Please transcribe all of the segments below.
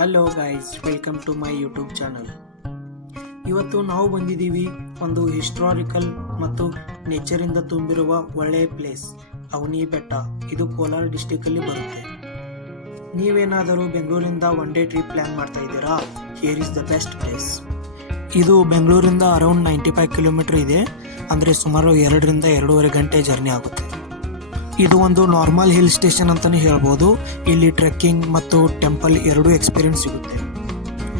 Hello guys, welcome to my YouTube channel. ಇವತ್ತು ನಾವು ಬಂದಿದ್ದೀವಿ ಒಂದು ಹಿಸ್ಟಾರಿಕಲ್ ಮತ್ತು ನೇಚರಿಂದ ತುಂಬಿರುವ ಒಳ್ಳೆಯ ಪ್ಲೇಸ್, ಅವನಿ ಬೆಟ್ಟ. ಇದು ಕೋಲಾರ ಡಿಸ್ಟಿಕ್ ಅಲ್ಲಿ ಬರುತ್ತೆ. ನೀವೇನಾದರೂ ಬೆಂಗಳೂರಿಂದ ಒನ್ ಡೇ ಟ್ರಿಪ್ ಪ್ಲಾನ್ ಮಾಡ್ತಾ ಇದ್ದೀರಾ? Here is the best place. ಇದು ಬೆಂಗಳೂರಿಂದ ಅರೌಂಡ್ 95 ಕಿಲೋಮೀಟರ್ ಇದೆ, ಅಂದರೆ ಸುಮಾರು 2.5 ಗಂಟೆ ಜರ್ನಿ ಆಗುತ್ತೆ. ಇದು ಒಂದು ನಾರ್ಮಲ್ ಹಿಲ್ ಸ್ಟೇಷನ್ ಅಂತಾನೆ ಹೇಳ್ಬೋದು. ಇಲ್ಲಿ ಟ್ರೆಕ್ಕಿಂಗ್ ಮತ್ತು ಟೆಂಪಲ್ ಎರಡೂ ಎಕ್ಸ್ಪೀರಿಯನ್ಸ್ ಸಿಗುತ್ತೆ.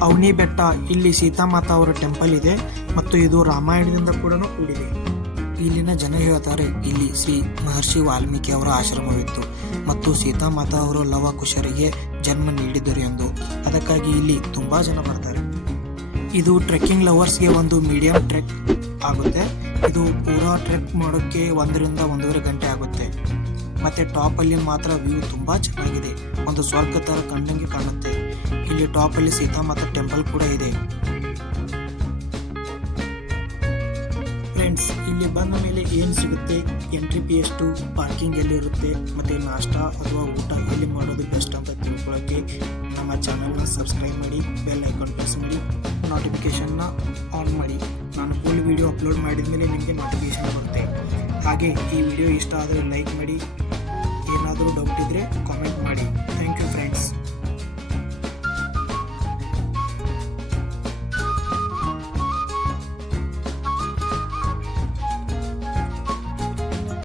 ಅವನಿ ಬೆಟ್ಟ, ಇಲ್ಲಿ ಸೀತಾಮಾತಾ ಅವರ ಟೆಂಪಲ್ ಇದೆ ಮತ್ತು ಇದು ರಾಮಾಯಣದಿಂದ ಕೂಡ ಕೂಡಿದೆ. ಇಲ್ಲಿನ ಜನ ಹೇಳ್ತಾರೆ ಇಲ್ಲಿ ಶ್ರೀ ಮಹರ್ಷಿ ವಾಲ್ಮೀಕಿ ಅವರ ಆಶ್ರಮವಿತ್ತು ಮತ್ತು ಸೀತಾಮಾತಾ ಅವರು ಲವ ಕುಶರಿಗೆ ಜನ್ಮ ನೀಡಿದರು ಎಂದು. ಅದಕ್ಕಾಗಿ ಇಲ್ಲಿ ತುಂಬಾ ಜನ ಬರ್ತಾರೆ. ಇದು ಟ್ರೆಕ್ಕಿಂಗ್ ಲವರ್ಸ್ಗೆ ಒಂದು ಮೀಡಿಯಂ ಟ್ರೆಕ್ ಆಗುತ್ತೆ. ಇದು ಪೂರಾ ಟ್ರೆಕ್ ಮಾಡೋಕ್ಕೆ 1.5 ಗಂಟೆ ಆಗುತ್ತೆ. ಮತ್ತೆ ಟಾಪ್ ಅಲ್ಲಿ ಮಾತ್ರ ವ್ಯೂ ತುಂಬಾ ಚೆನ್ನಾಗಿದೆ, ಒಂದು ಸ್ವರ್ಗ ತರ ಕಣ್ಣಂಗೆ ಕಾಣುತ್ತೆ. ಇಲ್ಲಿ ಟಾಪ್ ಅಲ್ಲಿ ಸೀತಾಮಾತಾ ಟೆಂಪಲ್ ಕೂಡ ಇದೆ. ಫ್ರೆಂಡ್ಸ್, ಇಲ್ಲಿ ಬಂದ ಮೇಲೆ ಏನು ಸಿಗುತ್ತೆ, ಎಂಟ್ರಿ ಫೀ ಎಷ್ಟು, ಪಾರ್ಕಿಂಗ್ ಎಲ್ಲಿರುತ್ತೆ, ಮತ್ತೆ ನಾಷ್ಟಾ ಅಥವಾ ಊಟ ಎಲ್ಲಿ ಮಾಡೋದು ಬೆಸ್ಟ್ ಅಂತ ತಿಳ್ಕೊಳ್ಳೋಕ್ಕೆ ನಮ್ಮ ಚಾನಲ್ನ ಸಬ್ಸ್ಕ್ರೈಬ್ ಮಾಡಿ, ಬೆಲ್ ಐಕಾನ್ ಪ್ರೆಸ್ ಮಾಡಿ, ನೋಟಿಫಿಕೇಶನ್ನ ಆನ್ ಮಾಡಿ. ನಾನು ಫುಲ್ ವಿಡಿಯೋ ಅಪ್ಲೋಡ್ ಮಾಡಿದ ಮೇಲೆ ನಿಮಗೆ ನೋಟಿಫಿಕೇಶನ್ ಬರುತ್ತೆ. ಹಾಗೆ ಈ ವಿಡಿಯೋ ಇಷ್ಟ ಆದರೆ ಲೈಕ್ ಮಾಡಿ, ಏನಾದರೂ ಡೌಟ್ ಇದ್ದರೆ ಕಾಮೆಂಟ್ ಮಾಡಿ. Thank you friends.